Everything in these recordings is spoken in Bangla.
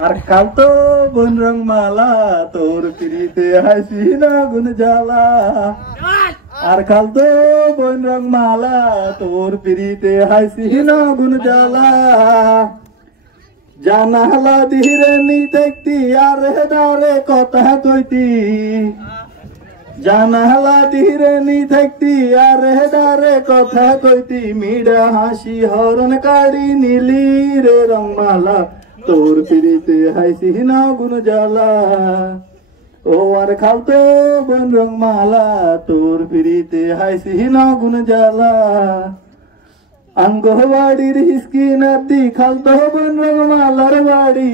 আর কালতো বন রং মালা তোর পিড়িতে হাসি না গুন জ্বালা আর কালতো বন রং মালা তোর পিড়িতে হাসি না গুন জ্বালা জানালা ধীরে নি দেখতি আর হেদারে কথা কইতি জানালা ধীরে নি দেখতি আর হেদারে কথা কইতি মিডা হাসি হরণ কাড়ি নীলি রে রংমালা তোর পিড়িতে হাসি না গুন জ্বালা ও আর খালতো বন রংমালা তোর পিড়িতে হাসি না গুন জ্বালা আঙ্গবাড়ির হিসকি নাতি খালতো বন রংমালার বাড়ি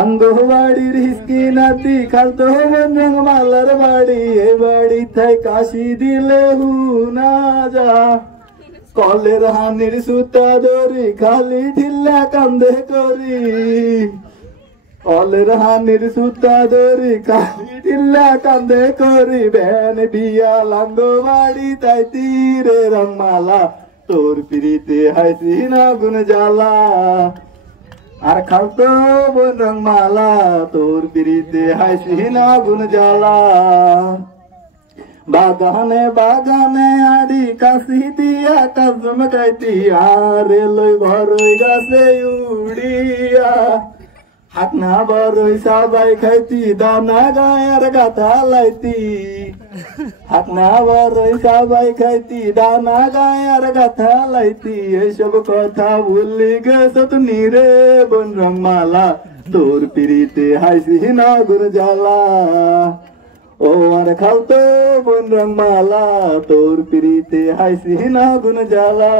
আঙ্গবাড়ির হিসকি নাতি খালতো বন রংমালার বাড়ি এ বাড়ি থাই কাশি দিলে হু না যা কলের হানির সুতা ধরি খালি ঢিল্লা কান্দে করি কলের হানির সুতা ধরি খালি ঢিল্লা কান্দে করি ভ্যান বিয়া লাঙ্গ বাড়ি তাই তীরে রংমালা তোর পিড়িতে হাসি না গুন জ্বালা আর খালতো বন রংমালা তোর পিড়িতে হাসি না গুন জ্বালা বাগানে বাগানে আড়ি কাশি দিয়া কাজম কাইতি আরে লই ভরই গাছে উড়িয়া হাকনা বরই সবাই খাইতি দানা গায়ের গাথা লাইতি হাকনা বরই সবাই খাইতি দানা গায়ের গাথা লাইতি এইসব কথা ভুলি গেছ তুমি রে বন রংমালা তোর পিড়িতে হাসি না গুন জ্বালা ও আর খালতো বন রংমালা তোর পিড়িতে হাসি না গুন জ্বালা।